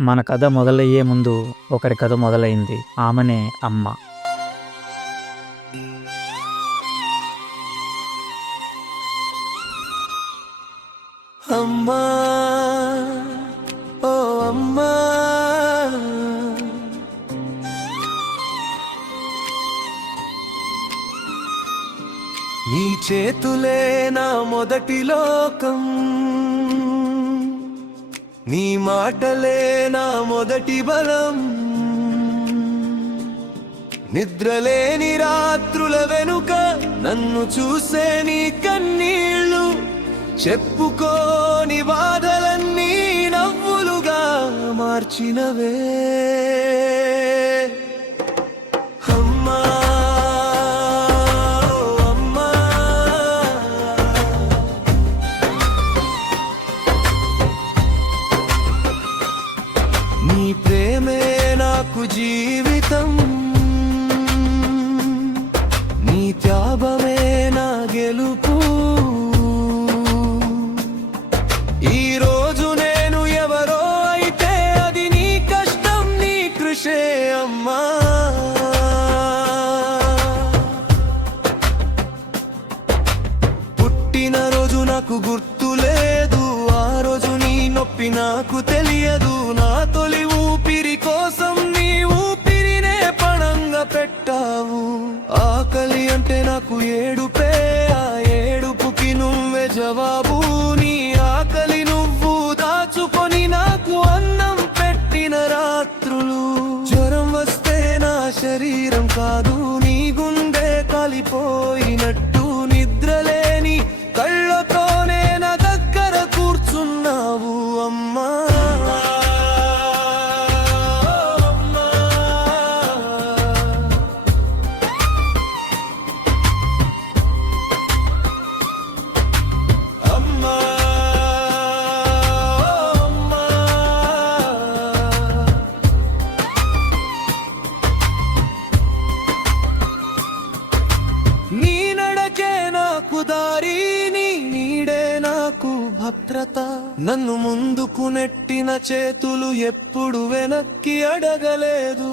మన కథ మొదలయ్యే ముందు ఒకరి కథ మొదలైంది. ఆమెనే అమ్మ. అమ్మా ఓ అమ్మా. నీ చేతులే నా మొదటి లోకం. నీ మాటలే నా మొదటి బలం. నిద్రలేని రాత్రుల వెనుక నన్ను చూసే నీ కన్నీళ్ళు. చెప్పుకోని బాధలన్నీ నవ్వులుగా మార్చినవే. నా భద్రత నన్ను ముందుకు నెట్టిన చేతులు ఎప్పుడు వెనక్కి అడగలేదు.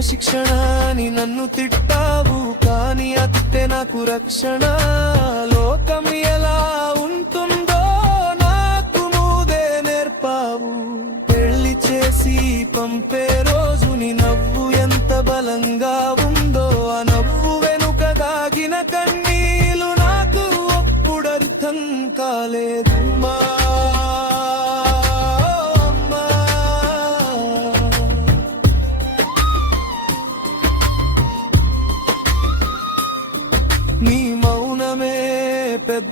క్రమశిక్షణ అని నన్ను తిట్టావు కానీ అత్తే నాకు రక్షణ. లోకం ఎలా ఉంటుందో నాకు మూదే నేర్పావు. పెళ్ళి చేసి పంపే రోజు నీ నవ్వు ఎంత బలంగా ఉందో ఆ నవ్వు వెనుక దాగిన కన్నీలు నాకు అప్పుడు అర్థం కాలేదు మా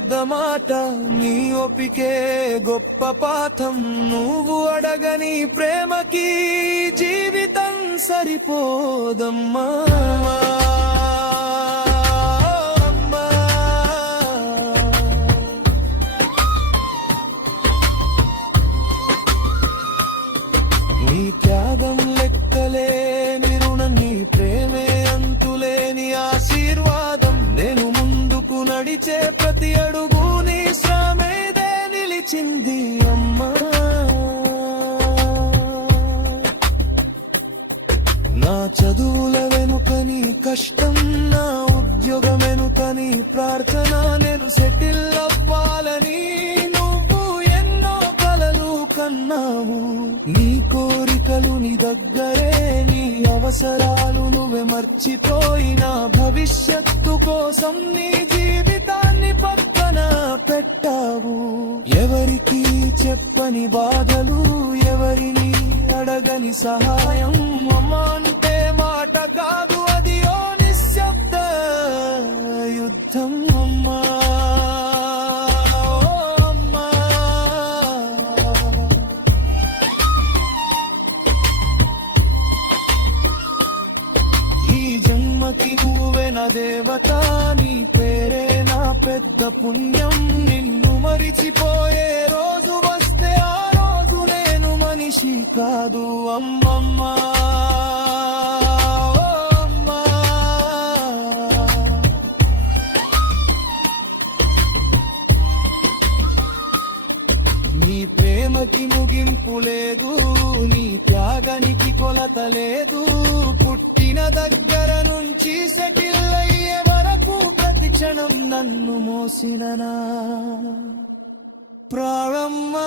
పెద్ద మాట నీ ఒపికే గొప్ప పాఠం. నువ్వు అడగని ప్రేమకి జీవితం సరిపోదమ్మా. అమ్మా. నీ త్యాగం లెక్కలేని రుణం నీ ప్రేమే అంతులేని ఆశీర్వాదం. నేను నడిచే ప్రతి అడుగు నీ శ్రమేదే నిలిచింది అమ్మా. నా చదువుల వెనుక నీ కష్టం అవసరాలు నువ్వే మర్చిపోయిన భవిష్యత్తు కోసం నీ జీవితాన్ని పక్కన పెట్టావు. ఎవరికి చెప్పని బాధలు ఎవరిని అడగని సహాయం అమ్మ అంటే మాట కాదు అది ఓ నిశ్శబ్ద యుద్ధం. దేవత నీ పేరే నా పెద్ద పుణ్యం. నిన్ను మరిచిపోయే రోజు వస్తే ఆ రోజు నేను మనిషి కాదు. అమ్మమ్మ ముగింపు లేదు నీ త్యాగానికి కొలత లేదు. పుట్టిన దగ్గర నుంచి సెటిల్ అయ్యే వరకు ప్రతి క్షణం నన్ను మోసిననా ప్రాణమ్మా.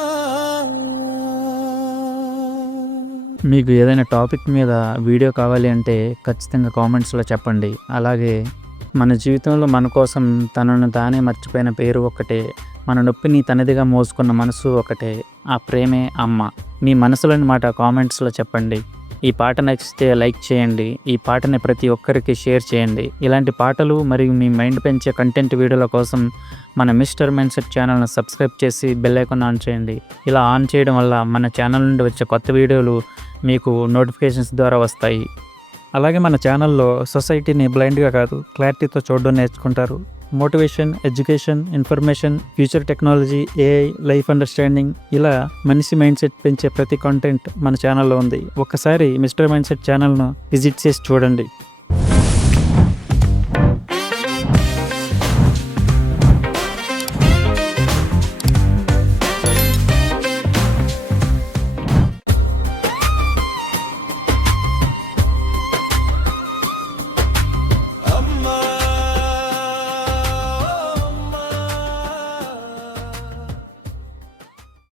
మీకు ఏదైనా టాపిక్ మీద వీడియో కావాలి అంటే ఖచ్చితంగా కామెంట్స్లో చెప్పండి. అలాగే మన జీవితంలో మన కోసం తనను తానే మర్చిపోయిన పేరు ఒకటే మన నొప్పిని తనదిగా మోసుకున్న మనసు ఒకటే ఆ ప్రేమే అమ్మ. మీ మనసులోని మాట కామెంట్స్లో చెప్పండి. ఈ పాట నచ్చితే లైక్ చేయండి. ఈ పాటని ప్రతి ఒక్కరికి షేర్ చేయండి. ఇలాంటి పాటలు మరియు మీ మైండ్ పెంచే కంటెంట్ వీడియోల కోసం మన మిస్టర్ మైండ్సెట్ ఛానల్ను సబ్స్క్రైబ్ చేసి బెల్ ఐకాన్ ఆన్ చేయండి. ఇలా ఆన్ చేయడం వల్ల మన ఛానల్ నుండి వచ్చే కొత్త వీడియోలు మీకు నోటిఫికేషన్స్ ద్వారా వస్తాయి. అలాగే మన ఛానల్లో సొసైటీని బ్లైండ్గా కాదు క్లారిటీతో చూడడం నేర్చుకుంటారు. Motivation education information future technology AI life understanding ఇలా మనిషి మైండ్ సెట్ పెంచే ప్రతి కంటెంట్ మన ఛానల్లో ఉంది. ఒకసారి మిస్టర్ మైండ్ సెట్ ఛానల్ను విజిట్ చేసి చూడండి.